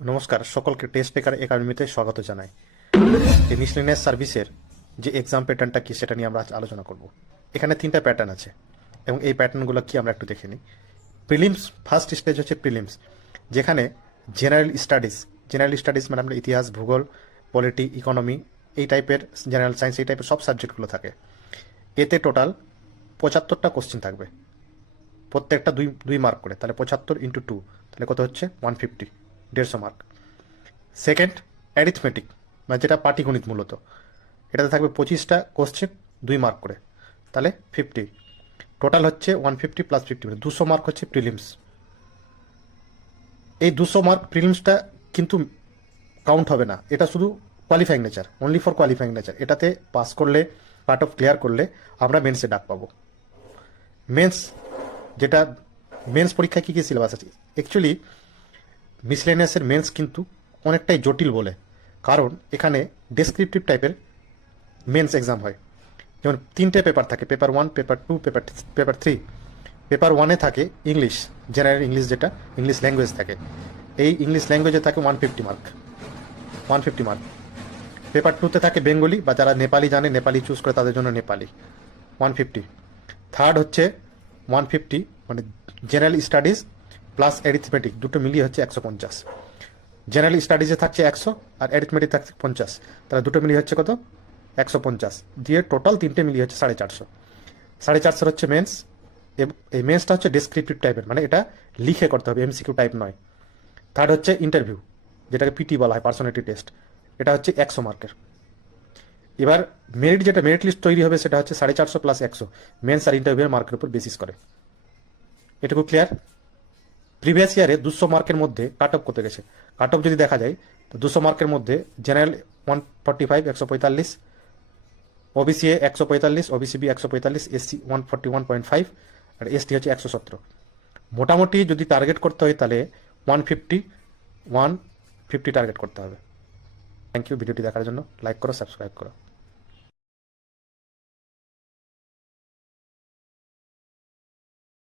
নমস্কার, সকলকে টেস্ট টেকার একাডেমিতে স্বাগত জানাই। এই মিসলেনিয়াস সার্ভিসের যে এক্সাম প্যাটার্নটা কি সেটা নিয়ে আমরা আজ আলোচনা করব। এখানে তিনটা প্যাটার্ন আছে এবং এই প্যাটার্নগুলো কি আমরা একটু দেখে নিই। প্রিলিমস, ফার্স্ট স্টেজ হচ্ছে প্রিলিমস, যেখানে জেনারেল স্টাডিজ মানে আমরা ইতিহাস, ভূগোল, পলিটি, ইকোনমি, এই টাইপের জেনারেল সায়েন্স, এই টাইপের সব সাবজেক্টগুলো থাকে। এতে টোটাল 75টা কোশ্চেন থাকবে, প্রত্যেকটা দুই দুই মার্ক করে, তাহলে 75 × 2, তাহলে কত হচ্ছে 150, 150 মার্ক। সেকেন্ড, অ্যারিথমেটিক মানে যেটা পাটিগণিত মূলত, এটাতে থাকবে 25টা কোশ্চেন, 2 মার্ক করে, তাহলে 50, টোটাল হচ্ছে 150 + 50 মানে 200 মার্ক হচ্ছে প্রিলিমস। এই 200 মার্ক প্রিলিমসটা কিন্তু কাউন্ট হবে না, এটা শুধু qualifying nature, only for qualifying nature. এটাতে পাস করলে, পার্ট অফ ক্লিয়ার করলে আমরা মেন্সে ডাক পাবো। মেন্স, যেটা মেন্স পরীক্ষায় কী কী সিলেবাস আছে, অ্যাকচুয়ালি মিসলেনিয়াসের মেন্স কিন্তু অনেকটাই জটিল বলে, কারণ এখানে ডেসক্রিপটিভ টাইপের মেন্স এক্সাম হয়। যেমন 3টে পেপার থাকে, পেপার 1, পেপার 2, পেপার 3। পেপার 1-এ থাকে ইংলিশ, জেনারেল ইংলিশ, যেটা ইংলিশ ল্যাঙ্গুয়েজ থাকে। এই ইংলিশ ল্যাঙ্গুয়েজে থাকে 150 মার্ক, 150 মার্ক। পেপার 2-তে থাকে বেঙ্গলি, বা যারা নেপালি জানে, নেপালি চুজ করে তাদের জন্য নেপালি, 150। থার্ড হচ্ছে 150 মানে জেনারেল স্টাডিজ প্লাস অ্যারিথমেটিক, দুটো মিলিয়ে হচ্ছে 150। জেনারেল স্টাডিজে থাকছে 100 আর অ্যারিথমেটিক থাকছে 50, তাহলে দুটো মিলিয়ে হচ্ছে কত 150, দিয়ে টোটাল তিনটে মিলিয়ে হচ্ছে 450। 450 হচ্ছে মেন্স। এই মেন্সটা হচ্ছে ডেসক্রিপটিভ টাইপের, মানে এটা লিখে করতে হবে, এমসিকিউ টাইপ নয়। থার্ড হচ্ছে ইন্টারভিউ, যেটাকে পিটি বলা হয়, পার্সোনালিটি টেস্ট, এটা হচ্ছে 100 মার্কের। এবার মেরিট লিস্ট তৈরি হবে, সেটা হচ্ছে 450 + 100, মেন্স আর ইন্টারভিউয়ের মার্কের উপর বেসিস করে। এটুকু ক্লিয়ার? প্রিভিয়াস ইয়ারে 200 মার্কের মধ্যে কাট অফ করতে গেছে। কাট অফ যদি দেখা যায় তো 200 মার্কের মধ্যে general 145, 145, OBC A 145, OBC B 145, SC 141.5 আর এসটি হচ্ছে 117। মোটামুটি যদি টার্গেট করতে হয় তাহলে 150, 150 টার্গেট করতে হবে। থ্যাংক ইউ ভিডিওটি দেখার জন্য। লাইক করো, সাবস্ক্রাইব করো।